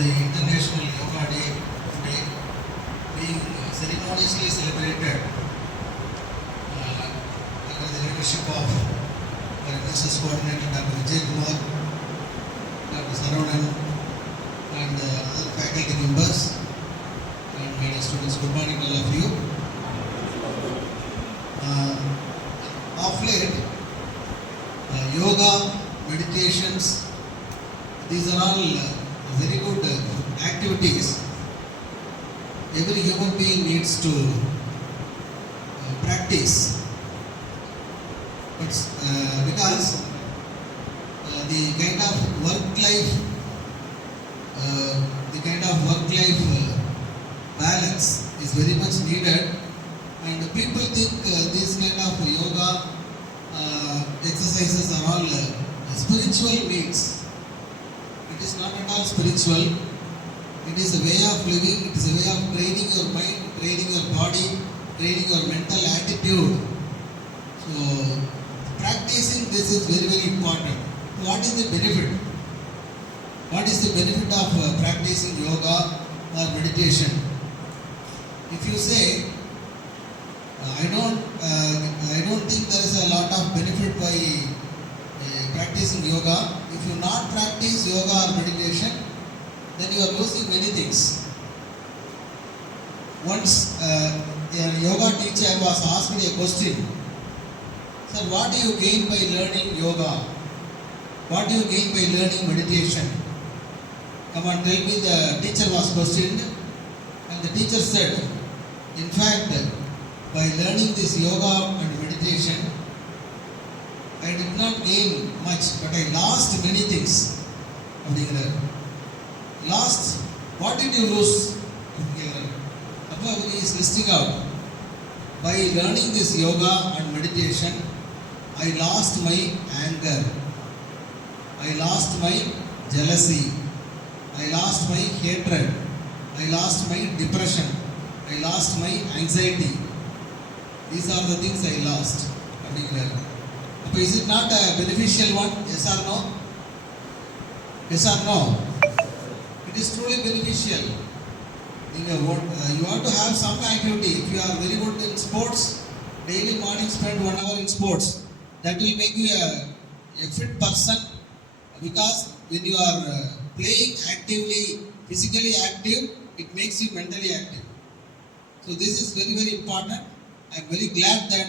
the International Yoga Day today being ceremoniously celebrated under the leadership of our Business Coordinator Dr. Vijay Kumar, Dr. Saravanan, and other faculty members and my dear students. Good morning to all of you. Of late, yoga, meditations, these are all very good activities every human being needs to practice. But because the kind of work-life balance is very much needed, and people think these kind of yoga exercises are all spiritual needs. It is not at all spiritual. It is a way of living. It is a way of training your mind, training your body, training your mental attitude. So practicing this is very, very important. What is the benefit? What is the benefit of practicing yoga or meditation? If you say, I don't think there is a lot of benefit by practicing yoga. If you not practice yoga or meditation, then you are losing many things. Once a yoga teacher was asked a question, sir, what do you gain by learning yoga? What do you gain by learning meditation? Come on, tell me. The teacher was questioned, and the teacher said, in fact, by learning this yoga and meditation, I did not gain much, but I lost many things. Lost? What did you lose? Above he is listing out. By learning this yoga and meditation, I lost my anger. I lost my jealousy. I lost my hatred. I lost my depression. I lost my anxiety. These are the things I lost. Is it not a beneficial one? Yes or no? Yes or no? It is truly beneficial. You have to have some activity. If you are very good in sports, daily morning spend 1 hour in sports. That will make you a fit person, because when you are playing actively, physically active, it makes you mentally active. So this is very, very important. I am very glad that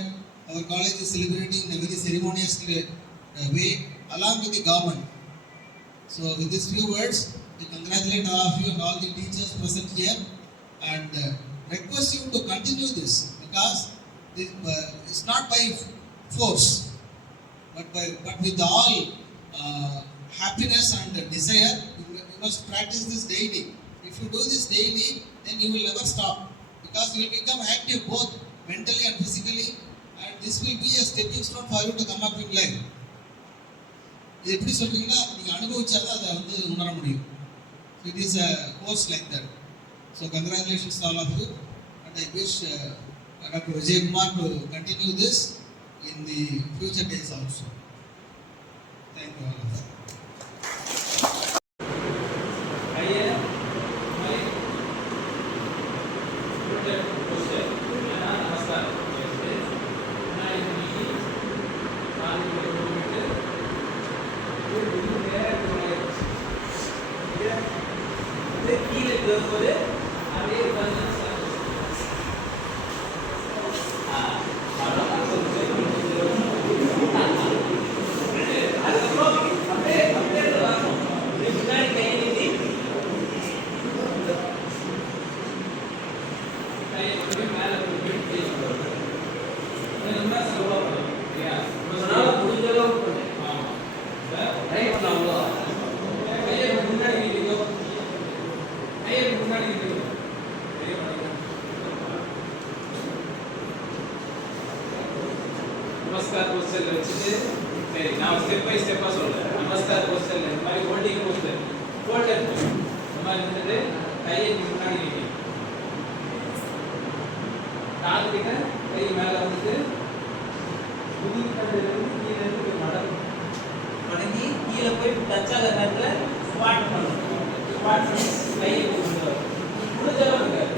our college is celebrating in a very ceremonious way along with the government. So with these few words, I congratulate all of you and all the teachers present here, and request you to continue this, because it's not by force, but with all happiness and desire. You must practice this daily. If you do this daily, then you will never stop, because you will become active both mentally and physically, and this will be a stepping stone for you to come up in life. இது எப்படி சொல்றீங்கன்னா, நீங்க அனுபவிச்சாதான் அதை உணர முடியும். It is a course like that. So congratulations to all of you, and I wish Dr. Vijay Kumar to continue this in the future days also. Thank you all of you. नमस्कार postal வச்சிட்டு சரி நான் step by ஸ்டெப்பா சொல்றேன். நமஸ்கார் postal இந்த மாதிரி holding postal folder இந்த மாதிரி வந்துட்டு கையை முன்னாடி நீட்டி கால் கிட்ட கை மேல வந்துட்டு முடி கண்ணுல இருந்து கீழ இருந்து மடங்கி கீழ போய் டச் ஆகிற நேரத்துல ஸ்குவாட் பண்ணணும். ஸ்குவாட் கையை கொண்டு வரும். முடிஞ்சளவு இருக்காது.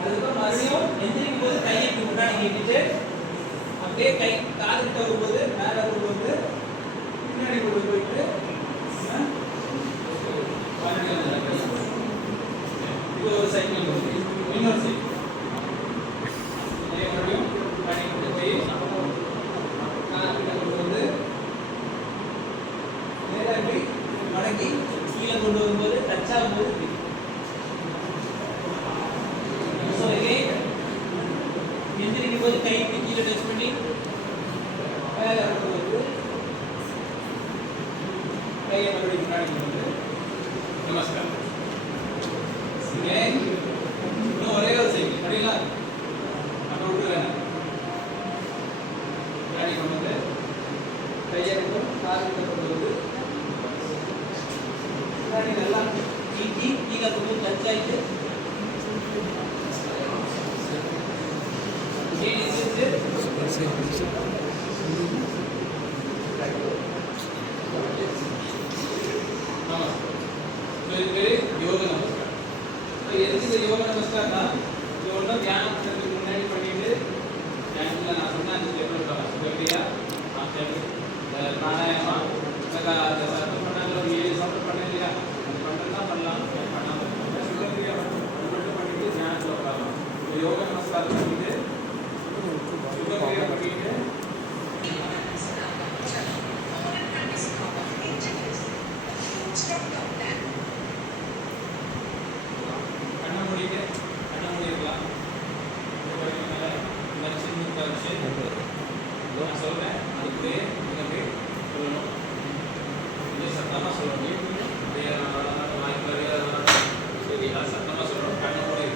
அதுக்கப்புறம் மறுபடியும் எந்திரிக்கும் போது கையை முன்னாடி நீட்டிட்டு அப்படியே கை காதுகிட்ட வரும்போது மேலே வரும்போது பின்னாடி கொண்டு போயிட்டு இது ஒரு சைக்கிள் வருது. இன்னொரு சைக்கிள் மறுபடியும் பின்னாடி கொண்டு போய் காதுகிட்ட கொண்டு வந்து நேராக போய் மடக்கி கீழே கொண்டு வரும்போது டச் ஆகும்போது எந்திரிக்கும் போது கை கீழே டச் பண்ணி மேலே வரும்போது கையை மறுபடியும் முன்னாடி கொண்டு வந்து நமஸ்காரம். இன்னும் ஒரே ஒரு சைக்கிள் அப்படிங்களா அப்போ விட்டு வேணாம். முன்னாடி கொண்டு வந்து கையை கால் கொண்டு வந்து முன்னாடி நல்லா நீட்டி கீழே கொண்டு டச் ஆகிட்டு யோக நமஸ்காரம். எதுக்கு இந்த யோக நமஸ்காரம்னா இது ஒன்றும் தியானம் பண்ணுறதுக்கு முன்னாடி பண்ணிட்டு தியானத்தில் நான் சொன்ன அந்த ஸ்டெப்லையா பிராணாயமா அந்த சத்தம் பண்ணாங்க ஒரு 7 சத்தம் பண்ண இல்லையா அது பண்ணுறது தான் பண்ணலாம் பண்ணாமல் சுகப்பிரியா மட்டும் பண்ணிட்டு தியானத்தில் உட்காரலாம். யோக நமஸ்காரம் பண்ணிட்டு சுகப்பிரியா பண்ணிட்டு நான் சொல்றேன் அதுக்கு நீங்க சொல்லணும். இது சத்தமா சொல்லணும். சரி அது சத்தமா சொல்லணும். கண்ண மூடி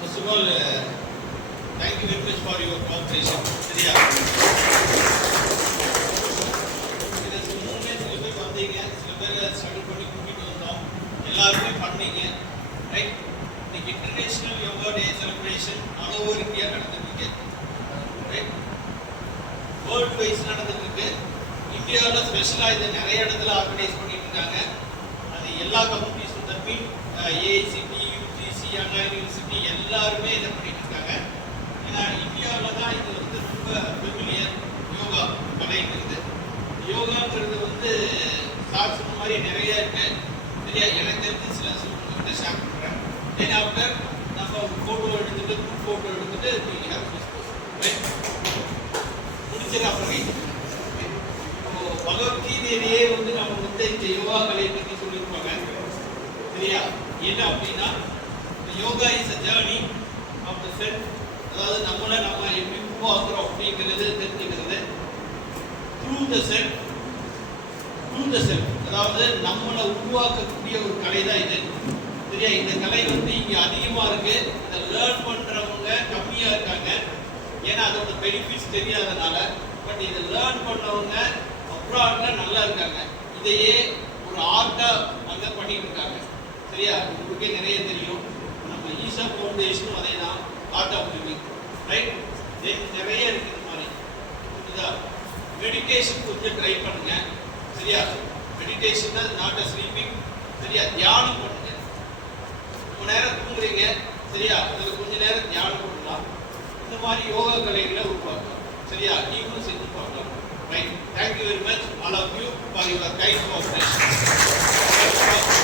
First of all, thank you very much for your cooperation. சரியா? இது 3 சில பேர் வந்தீங்க, சில பேர் ஸ்டடி பண்ணி கூட்டிட்டு வந்தோம். எல்லாருமே பண்ணீங்க. ரைட்? இன்னைக்கு international yoga day celebration all over India நடந்துட்டு இருக்கு. ரைட்? வேர்ல்ட் வைஸ் நடந்துட்டு இருக்கு. இந்தியாவில் ஸ்பெஷலாக இதை நிறைய இடத்துல ஆர்கனைஸ் பண்ணிட்டு இருக்காங்க. அது எல்லா கம்யூனிட்டிஸும் தப்பி ஏஐசிடி, யூஜிசி, அண்ணா யூனிவர்சிட்டி எல்லாருமே இதை பண்ணிட்டு இருக்காங்க. ஏன்னா இந்தியாவில் தான் இது வந்து ரொம்ப ஃபெமிலியர் யோகா கலைங்கிறது. யோகாங்கிறது வந்து சார் சொன்ன மாதிரி நிறைய இருக்கு. சரியா? எனக்கு தெரிஞ்சு சில சூழ்நிலை ஷேர் பண்ணுறேன். தென் ஆஃப்டர் நம்ம ஒரு ஃபோட்டோ எடுத்துட்டு குரூப் ஃபோட்டோ எடுத்துட்டு முடிச்சிடலாம். அப்புறம் பகவத்கீதையிலேயே வந்து நம்ம வந்து இந்த யோகா கலையை பற்றி சொல்லியிருப்பாங்க. சரியா? என்ன அப்படின்னா yoga is a journey of the self. அதாவது நம்மளை நம்ம எப்படி உருவாக்குறோம் அப்படிங்கிறது தெரிஞ்சுக்கிறது. த்ரூ த செல்ஃப், அதாவது நம்மளை உருவாக்கக்கூடிய ஒரு கலை தான் இது. சரியா? இந்த கலை வந்து இங்க அதிகமா இருக்கு. இதை லேர்ன் பண்றவங்க கம்மியா இருக்காங்க. ஏன்னா அதோட பெனிஃபிட்ஸ் தெரியாதனால. பட் இதை லேர்ன் பண்ணவங்க அப்ராட்ல நல்லா இருக்காங்க. இதையே ஒரு ஆர்ட்டா அங்க பண்ணிட்டு இருக்காங்க. சரியா? உங்களுக்கே நிறைய தெரியும். நம்ம ஈஷா ஃபவுண்டேஷனும் அதே தான், ஆர்ட் ஆஃப் லிவிங். ரைட்? தென் நிறைய இருக்கு இந்த மாதிரி. புரியுதா? மெடிடேஷன் கொஞ்சம் ட்ரை பண்ணுங்க. சரியா? Meditation not a sleeping. சரியா? தியானம் பண்ணுங்க. ரொம்ப நேரம் தூங்குறீங்க. சரியா? அதுல கொஞ்ச நேரம் தியானம் பண்ணலாம். இந்த மாதிரி யோகா கலைகளை உருவாக்கலாம். சரியா? நீங்களும் செஞ்சு பார்க்கலாம். Right? Thank you very much all of you for your kind cooperation.